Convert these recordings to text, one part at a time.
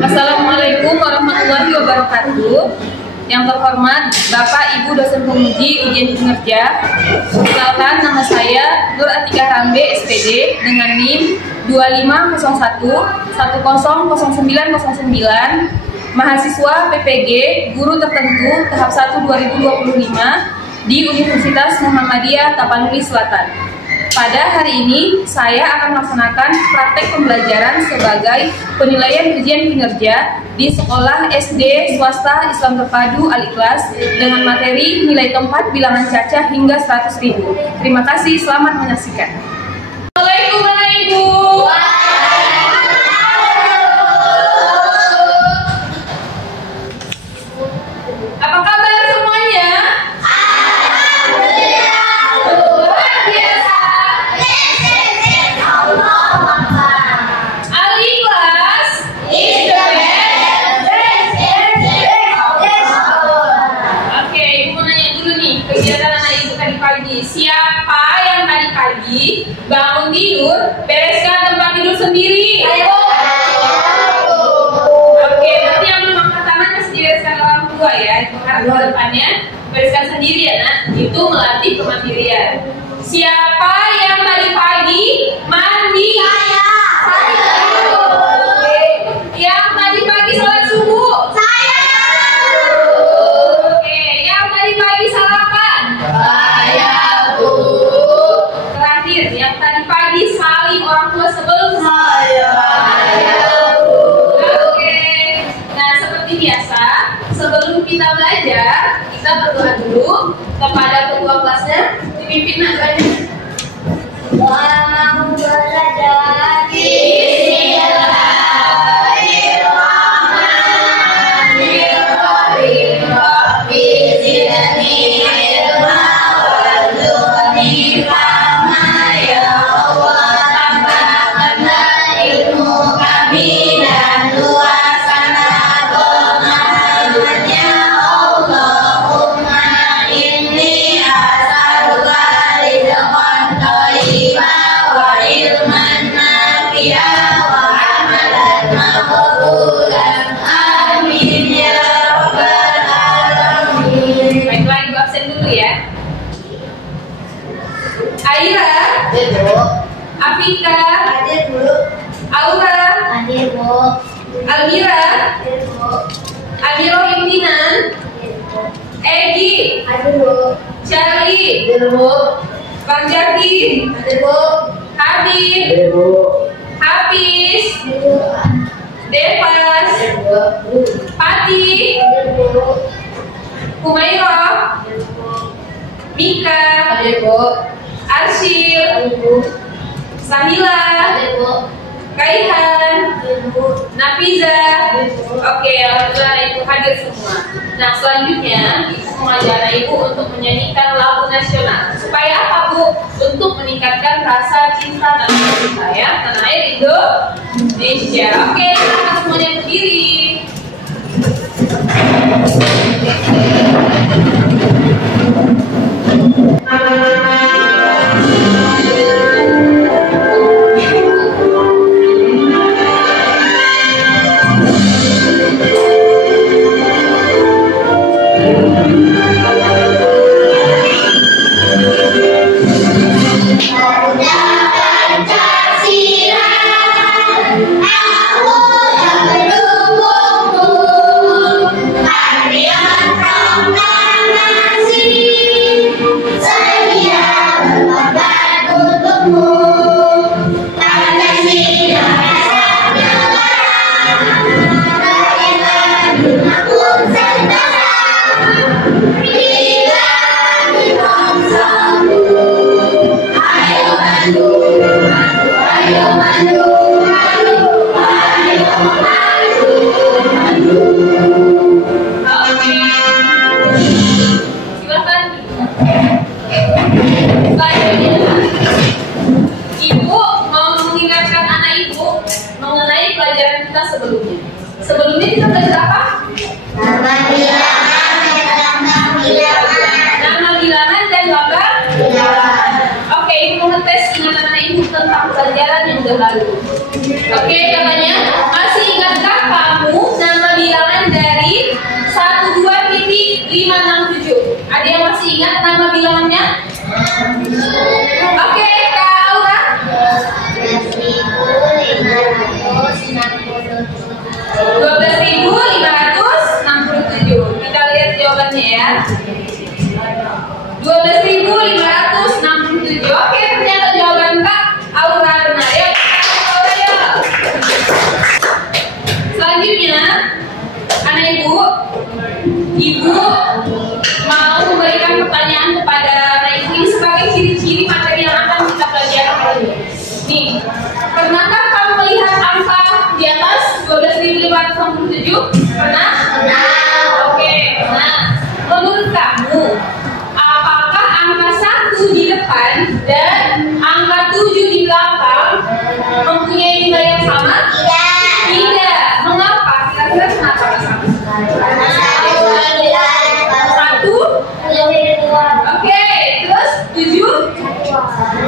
Assalamualaikum warahmatullahi wabarakatuh. Yang terhormat Bapak Ibu dosen penguji ujian kinerja. Perkenalkan, nama saya Nur Atika Rambe SPD dengan NIM 2501 100909, mahasiswa PPG Guru Tertentu tahap 1 2025 di Universitas Muhammadiyah Tapanuli Selatan. Pada hari ini, saya akan melaksanakan praktek pembelajaran sebagai penilaian ujian kinerja di sekolah SD swasta Islam Terpadu Al-Ikhlas dengan materi nilai tempat bilangan caca hingga 100.000. Terima kasih, selamat menyaksikan. Assalamualaikum Bapak Ibu. Apa kabar semuanya? Siapa yang tadi pagi bangun tidur, bereskan tempat tidur sendiri? Oke, nanti yang belum angkat tangan masih dibereskan orang tua ya. Itu karena depannya bereskan sendiri ya nak. Itu melatih kemandirian. Siapa yang tadi pagi mandi? Saya. Yang tadi pagi sholat subuh? Saya. Oke, yang tadi pagi sarapan? Yang tadi pagi salim orang tua sebelum saya. Oke. Nah, seperti biasa, sebelum kita belajar, kita berdoa dulu kepada ketua kelasnya, dipimpin nadanya. Selamat belajar. Afika, hadir Bu. Aura, hadir Bu. Almira, hadir Bu. Adiro Impinan, Egi, hadir Bu. Charlie, hadir Bu. Bang Jaki, hadir Bu. Habib, hadir Bu. Hafiz, hadir Bu. Devas, hadir Bu. Pati, hadir Bu. Kumairo, hadir Bu. Mika, hadir Bu. Arsyil, hadir Bu. Sahila, Kaihan, Nafiza. Oke, alhamdulillah Ibu hadir semua. Nah, selanjutnya Ibu mengajar Ibu untuk menyanyikan lagu nasional. Supaya apa Bu? Untuk meningkatkan rasa cinta dan kasih sayang tanah air Indonesia. Oke, silakan semuanya berdiri. Sebelumnya kita belajar apa? Nama bilangan dan logam bilangan. Oke, Ibu ngetes ingatan anak Ibu tentang pelajaran yang udah lalu. Oke, katanya masih ingatkah kamu 12.567. Kita lihat jawabannya ya. 12.567. Oke, ternyata jawaban Kak Aura benar ya. Aura ya. Selanjutnya, anak ibu mau memberikan pertanyaan kepada anak ibu ini sebagai ciri-ciri materi yang akan kita pelajari hari ini. Nih, pernahkah kamu melihat angka di atas 12.567? Pernah? Oke, nah, menurut kamu, apakah angka 1 di depan dan angka 7 di belakang mempunyai nilai yang sama? Tidak. Mengapa? Kira-kira kenapa bisa? 1? Oke, terus 7?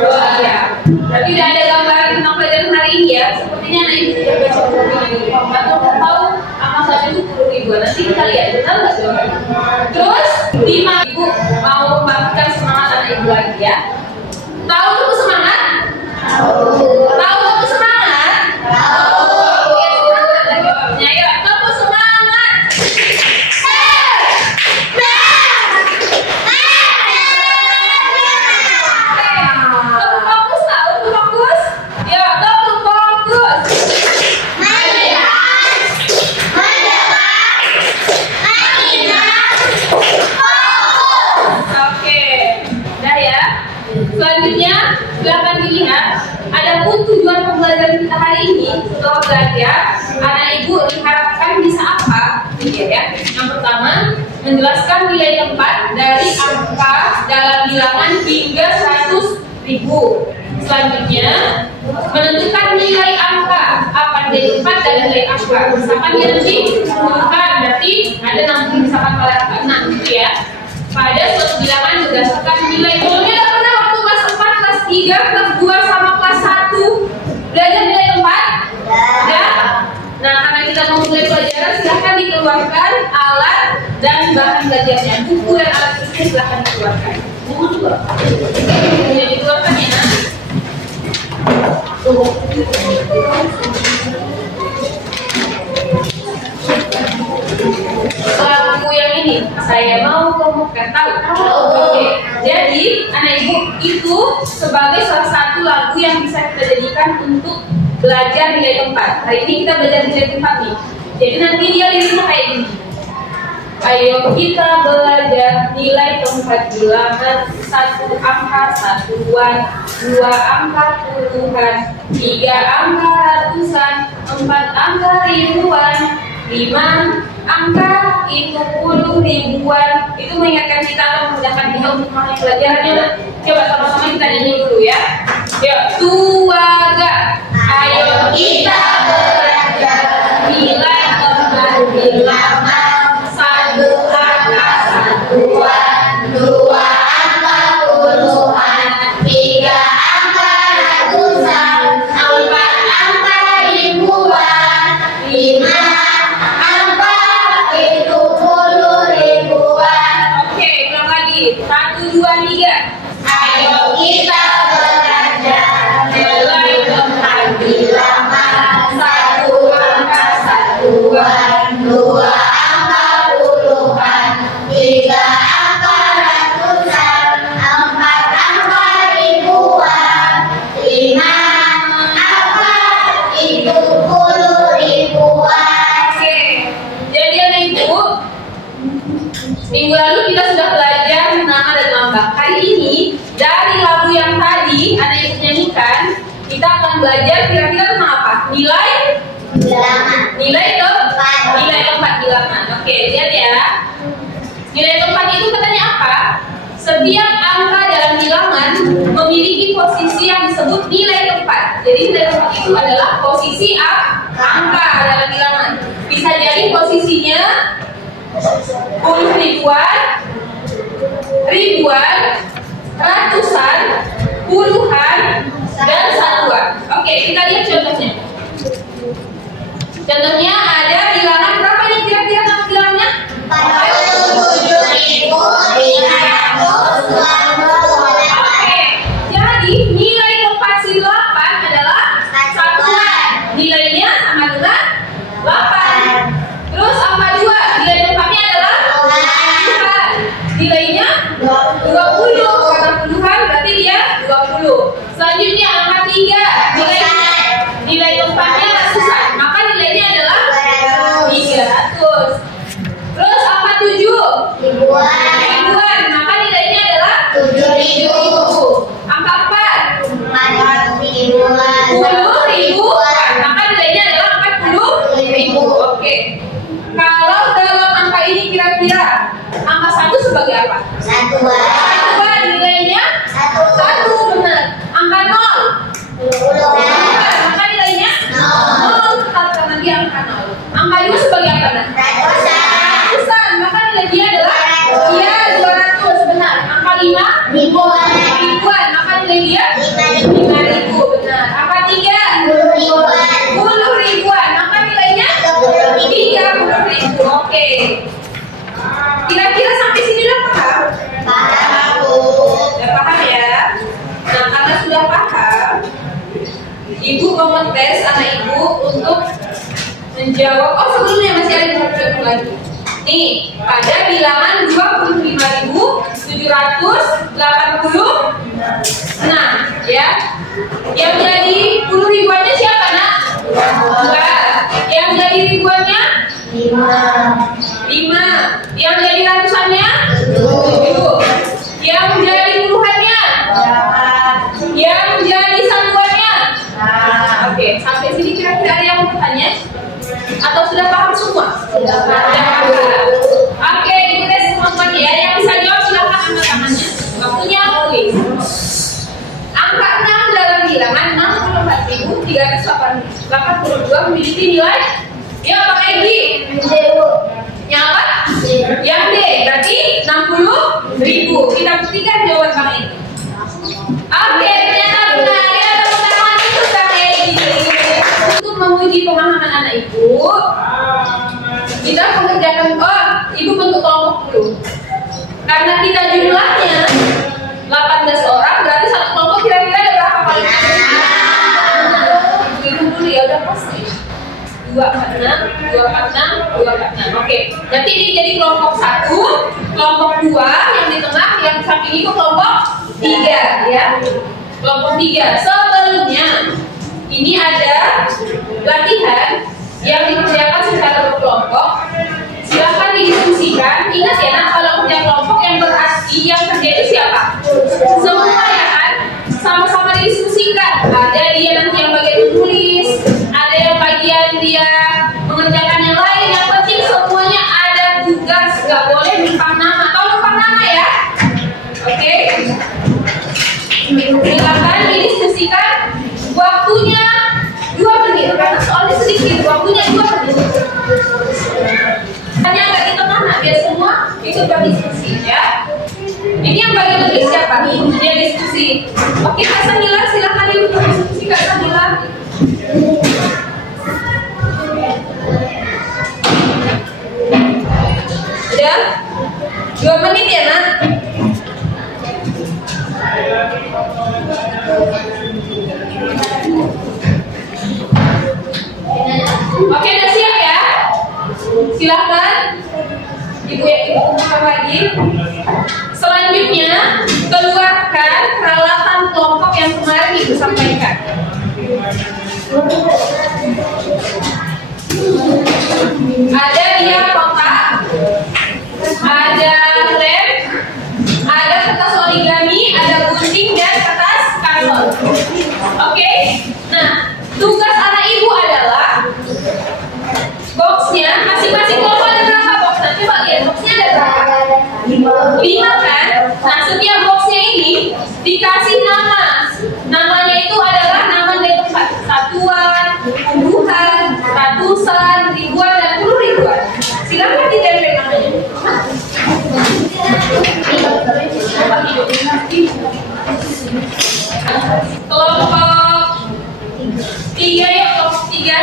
Oh iya. Berarti tidak ada gambaran tentang pelajaran hari ini ya. Sepertinya anak ibu sudah baca buku ini. Atau tahu angka 1 itu 10.000. Nanti kita lihat benar nggak jawabannya. Terus 5 ibu mau membangkitkan semangat anak ibu lagi ya. Tahu tepuk semangat? Tahu tepuk semangat? Oke, semangat lagi jawabnya. Ayo, tepuk semangat. Tepuk fokus, tahu tepuk fokus? Ya, tepuk fokus. Oke, udah ya. Selanjutnya, silakan dilihat. Adapun tujuan pembelajaran kita hari ini setelah belajar, anak ibu diharapkan bisa apa? Ya. Yang pertama, menjelaskan nilai tempat dari angka dalam bilangan hingga 100.000. Selanjutnya, menentukan nilai angka, apa nilai tempat dan nilai angka. Misalkan dia nanti bukan, berarti ada 60 misalkan pada angka 6 gitu ya. Pada suatu bilangan berdasarkan nilai. Sebelumnya ada pernah waktu kelas 4, kelas 3, kelas 2 sama kelas 1 belajar nilai tempat? Ya. Nah, karena kita mau mulai pelajaran, silahkan dikeluarkan alat dan bahan belajarnya. Buku dan alat tulisnya silahkan dikeluarkan. Buku juga. Bukunya dikeluarkan ya. Lagu yang ini, saya mau kamu kan tahu. Oke. Jadi anak ibu itu sebagai salah satu lagu yang bisa kita jadikan untuk belajar nilai tempat. Hari ini kita belajar nilai tempat nih. Jadi nanti dia liriknya kayak gini. Ayo kita belajar nilai tempat bilangan. 1 angka satuan, 2 angka puluhan, 3 angka ratusan, 4 angka ribuan, 5 angka itu 10 ribuan. Itu mengingatkan kita atau memudahkan kita untuk memahami pelajarannya. Coba sama-sama kita nyanyi dulu ya. Yuk, keluarga. Ayo kita belajar nilai tempat bilangan. 1 angka satuan, 2 angka puluhan, 3 angka ratusan, 4 angka ribuan, 5 angka itu 10 ribuan. Oke, ulang lagi. 1, 2, 3. Ayo kita belajar nilai tempat bilangan. 1 angka satuan, 2 angka puluhan, 3 angka ratusan, 4 angka ribuan, 5 angka itu 10 ribuan. Oke, jadi anak ibu, minggu lalu kita sudah belajar nama dan lambang. Hari ini dari lagu yang tadi anak ibu nyanyikan, kita akan belajar kira-kira tentang apa? Nilai bilangan. Nilai tempat bilangan. Oke, lihat ya. Nilai tempat itu katanya apa? Setiap angka dalam bilangan memiliki posisi yang disebut nilai tempat. Jadi nilai tempat itu adalah posisi angka dalam bilangan. Bisa jadi posisinya puluh ribuan, ribuan, ratusan, puluhan, dan satuan. Oke, kita lihat contohnya. Contohnya ada bilangan berapa nih kira-kira nama bilangannya? 47.528. Oke, jadi nilai tempat si 8 adalah satuan. Nilainya sama dengan 8. Oke. Kalau dalam angka ini kira-kira angka 1 sebagai apa? Satuan. Nilainya? 1. Benar. Angka 0? Maka nilainya? 0. Karena dia angka 0. Angka 2 sebagai apa? Ratusan. Maka nilai dia adalah? Iya, 200. Benar. Angka 5? Ribuan. Maka nilai dia? 5.000. Benar. Angka 3? 10 ribuan. Maka nilainya? 30.000. Oke. Kira-kira sampai sini udah paham? Paham. Udah paham ya? Nah, karena sudah paham, Ibu mau tes anak Ibu untuk menjawab. Oh, sebelumnya masih ada satu lagi. Nih, pada bilangan 25.786 ya. Yang jadi 10 ribuannya siapa, Nak? 2. Yang jadi ribuannya? 5. Yang jadi ratusannya? 7. Yang jadi puluhannya? 8. Yang jadi satuannya? Oke, sampai sini kira-kira ada yang mau bertanya? Atau sudah paham semua? Sudah paham. Oke, Ibu tes semuanya ya. Yang bisa jawab silakan angkat tangannya. Waktunya kuis. Angka 6 dalam bilangan 64.382 memiliki nilai? Ya, Pak Egi. Yang apa? Yang D. Berarti 60.000. Kita buktikan jawaban Bang Egi. Oke, ternyata benar. Ya, tepuk tangan untuk Bang Egi. Untuk menguji pemahaman anak Ibu, kita mengerjakan Ibu bentuk kelompok dulu. Karena kita jumlahnya 18 orang, berarti satu kelompok kira-kira ada berapa kali? Hitung dulu ya, udah pasti. 246, 246, 246. Oke, berarti ini jadi kelompok 1, kelompok 2, yang di tengah, yang samping itu kelompok 3 ya. Kelompok 3. Sebelumnya ini ada latihan yang dikerjakan secara berkelompok. Silahkan didiskusikan. Ingat ya, Nak, kalau punya kelompok yang berarti yang kerja itu siapa? Semua ya kan? Sama-sama didiskusikan. Ada dia nanti yang bagian tulis, ada yang bagian dia mengerjakan yang lain. Yang penting semuanya ada tugas, nggak boleh numpang nama. Tahu numpang nama ya? Oke. Silahkan didiskusikan. Waktunya 2 menit karena soalnya sedikit. Waktunya 2 menit. Hanya agak di tengah, Nak, biar semua ikut berdiskusi ya. Ini yang bagian tulis siapa? Dia diskusi. Oke, Kak Samila, silakan ikut berdiskusi, Kak Samila. Udah? 2 menit ya, Nak? Oke, udah siap ya? Silahkan Ibu umumkan lagi. Selanjutnya keluarkan peralatan kelompok yang kemarin Ibu sampaikan. Ada dia kotak, ada lem, ada kertas origami, ada gunting dan kertas karton. Oke? Nah, tugas anak Ibu adalah boxnya, masing-masing kelompok ada berapa box? Nanti Pak lihat boxnya ada berapa? 5 kan? Nah, setiap boxnya ini dikasih nama. Namanya itu adalah nama dari tempat. Satuan, puluhan, ratusan, ribuan, dan puluh ribuan. Silakan ditempel namanya. Kelompok 3 ya, kelompok 3.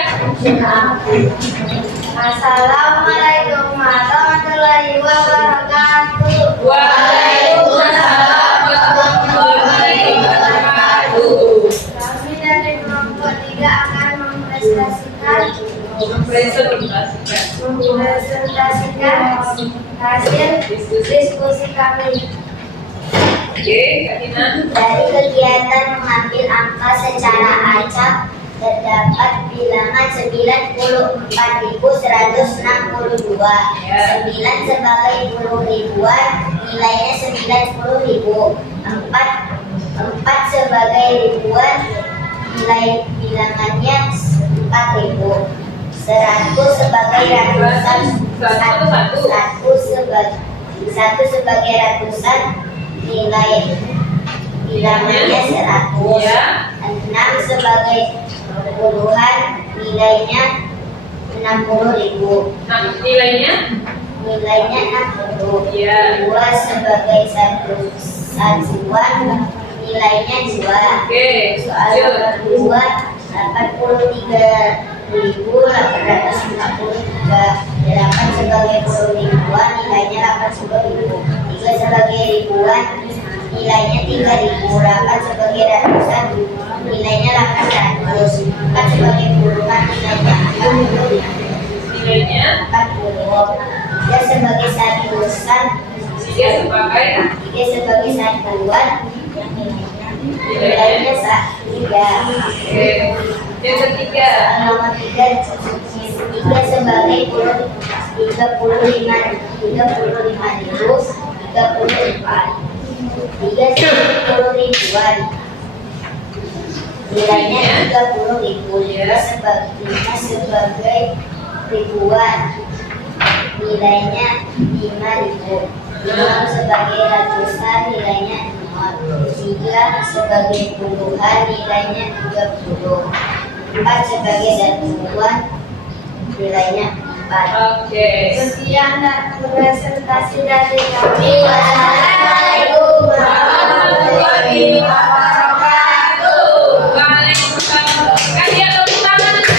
Assalamualaikum warahmatullahi wabarakatuh. Waalaikumsalam warahmatullahi wabarakatuh. Kami dari kelompok 3 akan mempresentasikan hasil diskusi kami. Oke, Kak Tina. Dari kegiatan mengambil angka secara acak, terdapat bilangan 94.162. 9 sebagai puluh ribuan, nilainya 90.000. 4 sebagai ribuan, nilai bilangannya 4.000. 100 sebagai ratusan, satu sebagai ratusan, nilai bilangannya 100. 6 sebagai puluhan, nilainya 60.000. Nilainya 60. Ya. 2 sebagai satuan, nilainya 2. Oke. Soal nomor 2, 83.853. 8 sebagai puluh ribuan, nilainya 80.000. 3 sebagai ribuan, nilainya 3.000. 8 sebagai ratusan, nilainya 800. 4 sebagai puluhan, nilainya 40. 3 sebagai satuan, 3 sebagai satuan, nilainya 3. Yang ketiga, Nomor 3 sebagai 35.000. 3 sebagai 10 ribuan, nilainya 30.000. 5 sebagai ribuan, nilainya 5.000. 6 sebagai ratusan, nilainya 0. 3 sebagai puluhan, nilainya 30. 4 sebagai satuan, nilainya 4. oke. Sekian presentasi dari kami. Wassalamualaikum warahmatullahi wabarakatuh. Waalaikumsalam. Kalian tepuk tangan untuk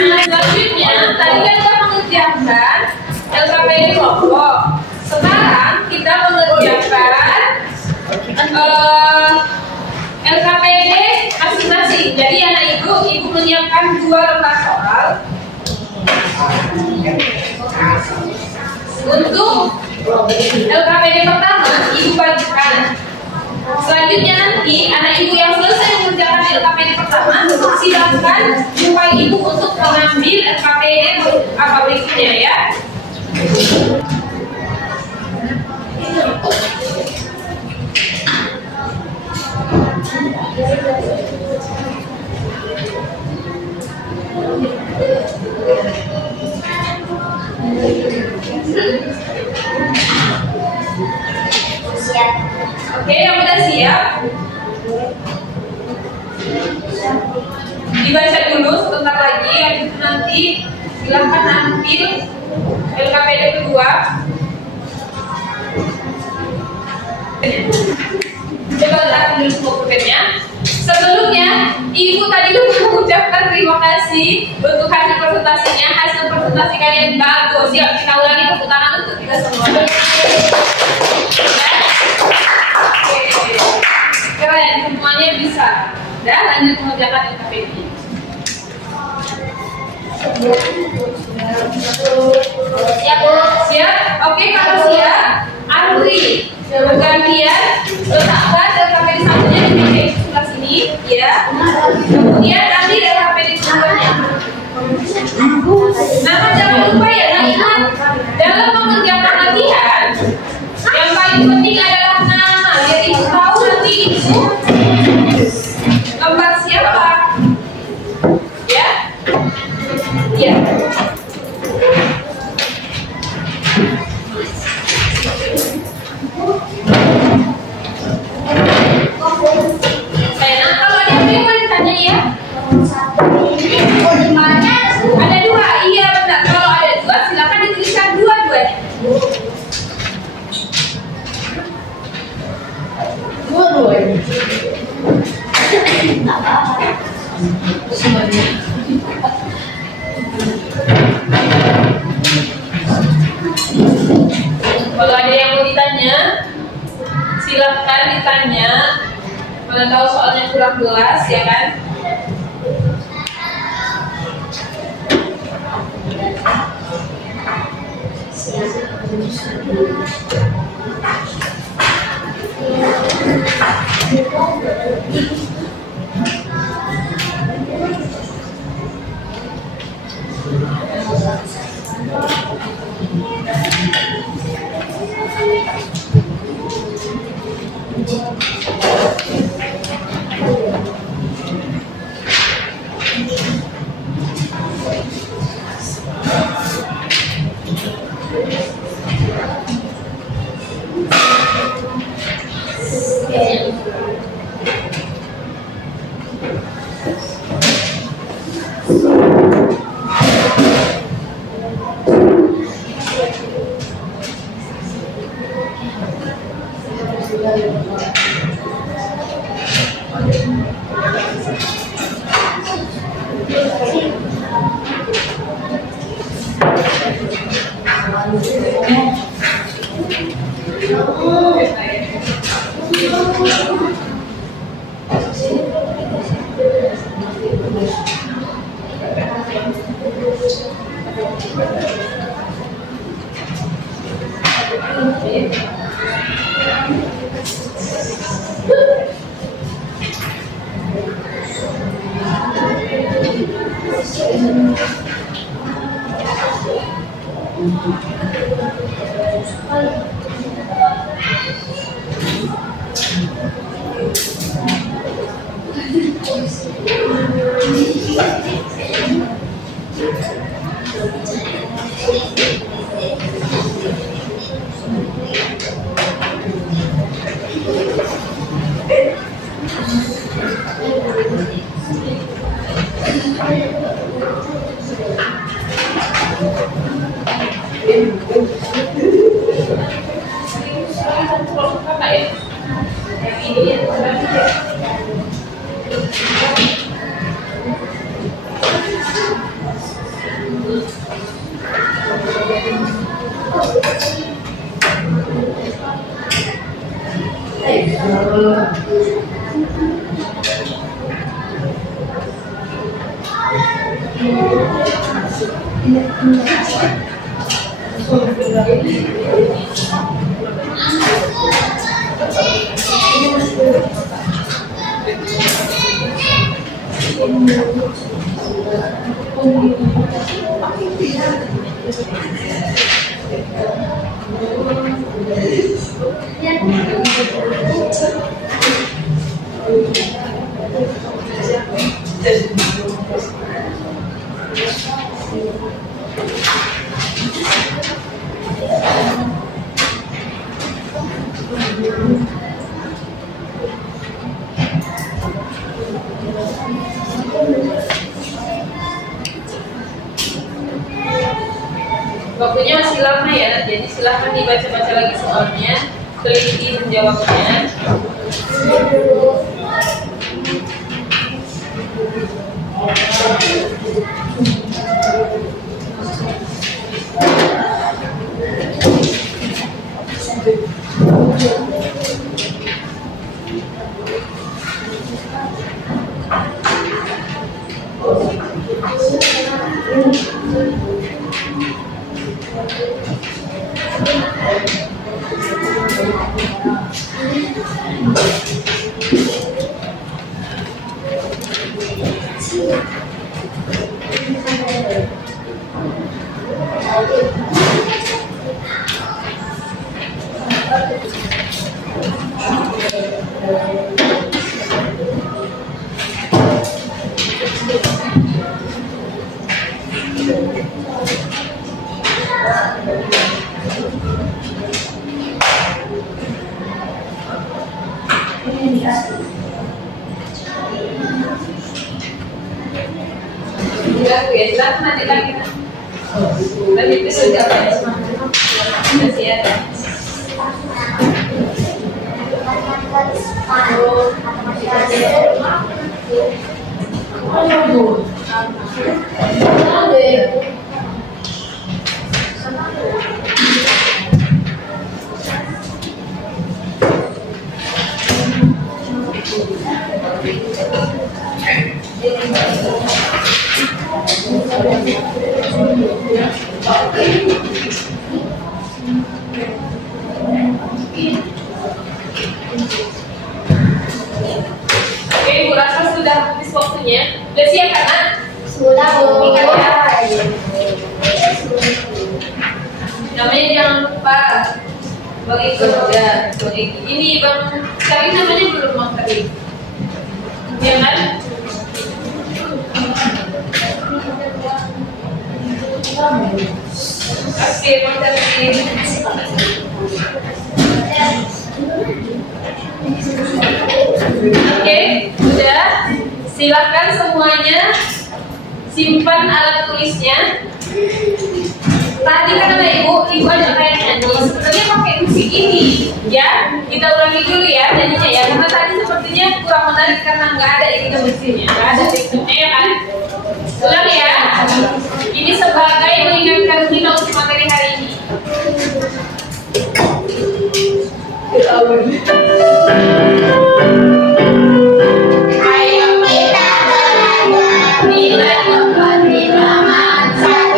selanjutnya, tadi kan kita mengerjakan LKPD kelompok. Sekarang kita mengerjakan LKPD masing-masing. Jadi anak ibu menyiapkan 2 lembar soal untuk LKPD pertama. Ibu bagikan. Selanjutnya nanti anak ibu yang selesai mengerjakan LKPD pertama, silakan jumpai ibu untuk mengambil LKPD apa berikutnya ya. Siap. Oke, yang udah siap dibaca dulu sebentar lagi. Habis itu nanti silahkan ambil LKPD kedua. Coba lihat dulu semua pulpennya. Sebelumnya, ibu tadi lupa mengucapkan terima kasih untuk hasil presentasinya. Hasil presentasi kalian bagus. Siap, kita ulangi tepuk tangan untuk kita semua. Keren, semuanya bisa. Dan lanjut mengerjakan LKPD. Siap. Siap? Oke, kalau siap, Andri bergantian letakkan LKPD satunya di meja sebelah sini, ya. Kemudian nanti LKPD keduanya. Nah, jangan lupa ya, nah ingat dalam mengerjakan latihan yang paling penting adalah nama. Biar ibu tahu nanti ibu lembar siapa, ya. Ya. Sayang, kalau ada yang boleh tanya ya. Ada 2, iya benar. Kalau ada 2, silakan dituliskan dua-duanya. Dua-duanya. Semuanya. Kalau ada yang mau ditanya, silahkan ditanya. Mana tahu soalnya kurang jelas, ya kan? Waktunya masih lama ya, jadi silahkan dibaca-baca lagi soalnya, teliti menjawabnya. Silahkan nanti lagi. Tadi itu sudah banyak masih ada. Oke, Ibu rasa sudah habis waktunya. Sudah siap kan, Nak? Sudah, Bu. Ingat ya. Namanya jangan lupa. Bang Iko ya, Bang Iko. Ini Bang Karim namanya belum Bang Karim. Ya kan? Oke, Bang Karim. Oke, sudah. Silakan semuanya simpan alat tulisnya. Tadi kan ada ibu ajak kayak nyanyi. Sebenarnya pakai musik ini, ya. Kita ulangi dulu ya nyanyinya ya. Karena tadi sepertinya kurang menarik karena nggak ada ini musiknya, nggak ada ritmenya ya kan. Ulang ya. Ini sebagai mengingatkan kita untuk materi hari ini. Ayo kita belajar nilai 4, 5, 6,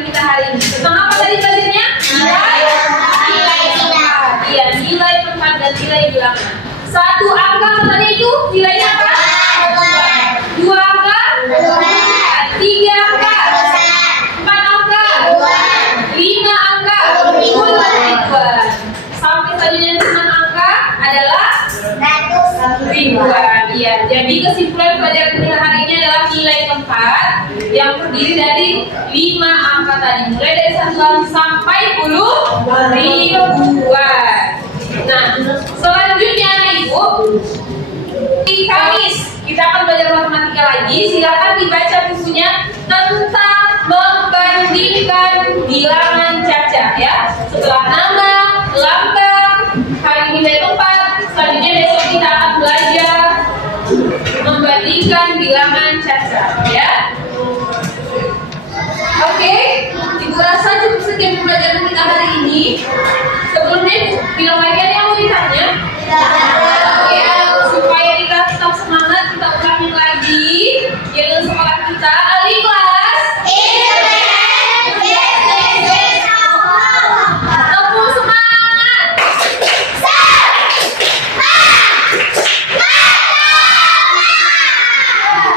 pelajaran kita hari ini. Tentang apa tadi belajarnya? Nilai tempat. Iya, nilai tempat dan nilai bilangan. Satu angka tadi itu nilainya apa? 2 angka? 3 angka? 4 angka? 5 angka? 10 ribuan. Sampai selanjutnya 6 angka adalah ribuan. Iya, jadi kesimpulan pelajaran kita hari ini adalah nilai tempat yang terdiri dari 5 angka tadi, mulai dari 1 sampai 10 ribuan. Nah, selanjutnya Ibu, di Kamis kita akan belajar matematika lagi. Silakan dibaca bukunya tentang membandingkan bilangan caca ya. Setelah nama, lambang, hari nilai tempat, selanjutnya besok kita akan belajar membandingkan bilangan caca ya. Oke, Ibu rasa cukup sekian pembelajaran kita hari ini. Sebelumnya bilang lagi ada yang mau ditanya? Oke, supaya kita tetap semangat, kita ulangi lagi jadwal sekolah kita. Ali kelas. Tepuk semangat.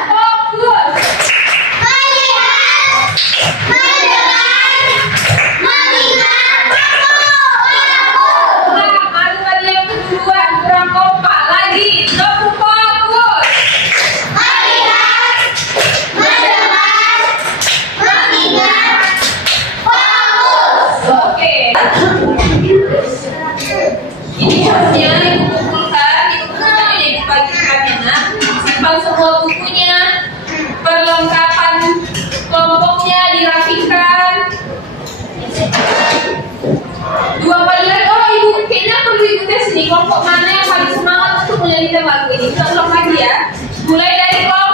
Fokus. Ini harusnya Ibu kumpulkan jadi bagi-bagian. Simpan semua bukunya, perlengkapan kelompoknya dirapikan. 2 kali lagi. Oh Ibu, kayaknya perlu Ibu tes nih kelompok mana yang paling semangat untuk menyanyikan lagu ini. Kita ulang lagi ya. Mulai dari kelompok